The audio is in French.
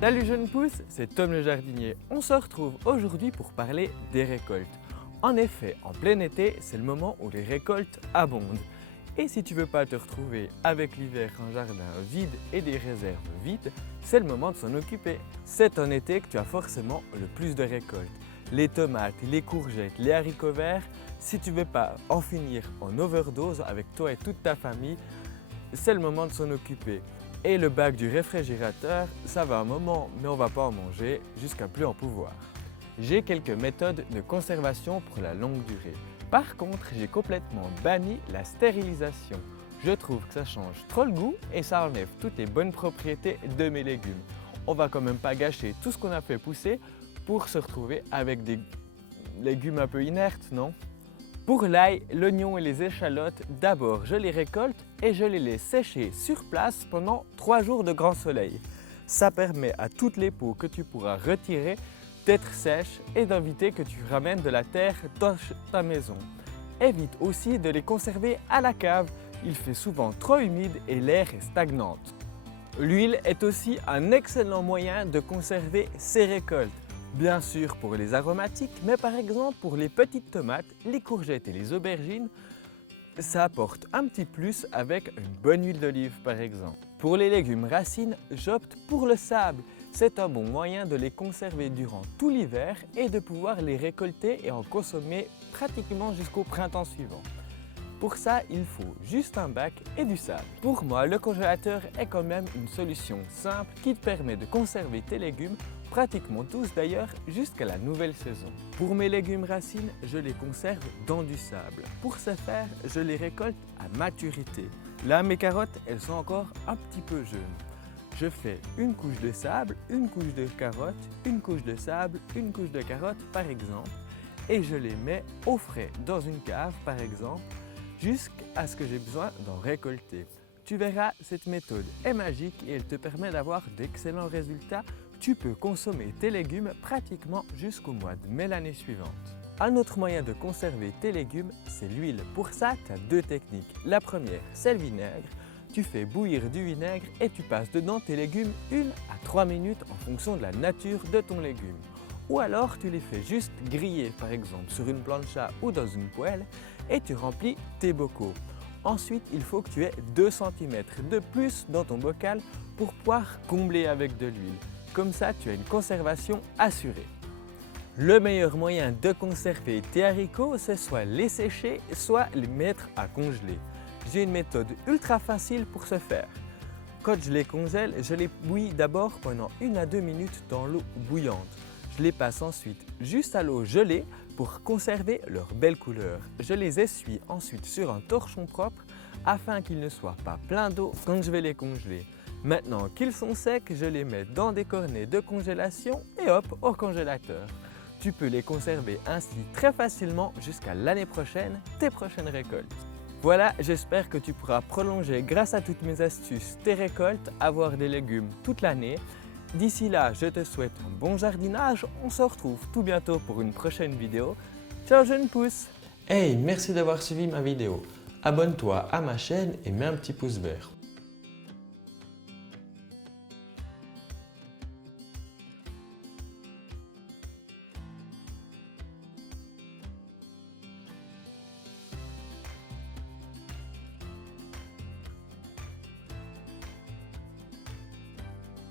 Salut jeunes pousses, c'est Tom le jardinier. On se retrouve aujourd'hui pour parler des récoltes. En effet, en plein été, c'est le moment où les récoltes abondent. Et si tu veux pas te retrouver avec l'hiver un jardin vide et des réserves vides, c'est le moment de s'en occuper. C'est en été que tu as forcément le plus de récoltes. Les tomates, les courgettes, les haricots verts, si tu veux pas en finir en overdose avec toi et toute ta famille, c'est le moment de s'en occuper. Et le bac du réfrigérateur, ça va un moment, mais on va pas en manger jusqu'à plus en pouvoir. J'ai quelques méthodes de conservation pour la longue durée. Par contre, j'ai complètement banni la stérilisation. Je trouve que ça change trop le goût et ça enlève toutes les bonnes propriétés de mes légumes. On va quand même pas gâcher tout ce qu'on a fait pousser pour se retrouver avec des légumes un peu inertes, non? Pour l'ail, l'oignon et les échalotes, d'abord je les récolte et je les laisse sécher sur place pendant 3 jours de grand soleil. Ça permet à toutes les peaux que tu pourras retirer d'être sèches et d'éviter que tu ramènes de la terre dans ta maison. Évite aussi de les conserver à la cave, il fait souvent trop humide et l'air est stagnante. L'huile est aussi un excellent moyen de conserver ses récoltes. Bien sûr pour les aromatiques, mais par exemple pour les petites tomates, les courgettes et les aubergines, ça apporte un petit plus avec une bonne huile d'olive par exemple. Pour les légumes racines, j'opte pour le sable. C'est un bon moyen de les conserver durant tout l'hiver et de pouvoir les récolter et en consommer pratiquement jusqu'au printemps suivant. Pour ça, il faut juste un bac et du sable. Pour moi, le congélateur est quand même une solution simple qui te permet de conserver tes légumes, pratiquement tous d'ailleurs, jusqu'à la nouvelle saison. Pour mes légumes racines, je les conserve dans du sable. Pour ce faire, je les récolte à maturité. Là, mes carottes, elles sont encore un petit peu jeunes. Je fais une couche de sable, une couche de carottes, une couche de sable, une couche de carottes par exemple, et je les mets au frais dans une cave par exemple, jusqu'à ce que j'ai besoin d'en récolter. Tu verras, cette méthode est magique et elle te permet d'avoir d'excellents résultats. Tu peux consommer tes légumes pratiquement jusqu'au mois de mai l'année suivante. Un autre moyen de conserver tes légumes, c'est l'huile. Pour ça, tu as 2 techniques. La première, c'est le vinaigre. Tu fais bouillir du vinaigre et tu passes dedans tes légumes 1 à 3 minutes en fonction de la nature de ton légume. Ou alors tu les fais juste griller par exemple sur une plancha ou dans une poêle et tu remplis tes bocaux. Ensuite, il faut que tu aies 2 cm de plus dans ton bocal pour pouvoir combler avec de l'huile. Comme ça, tu as une conservation assurée. Le meilleur moyen de conserver tes haricots, c'est soit les sécher, soit les mettre à congeler. J'ai une méthode ultra facile pour ce faire. Quand je les congèle, je les bouillis d'abord pendant 1 à 2 minutes dans l'eau bouillante. Je les passe ensuite juste à l'eau gelée pour conserver leur belle couleur. Je les essuie ensuite sur un torchon propre afin qu'ils ne soient pas pleins d'eau quand je vais les congeler. Maintenant qu'ils sont secs, je les mets dans des cornets de congélation et hop, au congélateur. Tu peux les conserver ainsi très facilement jusqu'à l'année prochaine, tes prochaines récoltes. Voilà, j'espère que tu pourras prolonger grâce à toutes mes astuces tes récoltes, avoir des légumes toute l'année. D'ici là, je te souhaite un bon jardinage. On se retrouve tout bientôt pour une prochaine vidéo. Ciao jeunes pousses! Hey, merci d'avoir suivi ma vidéo. Abonne-toi à ma chaîne et mets un petit pouce vert.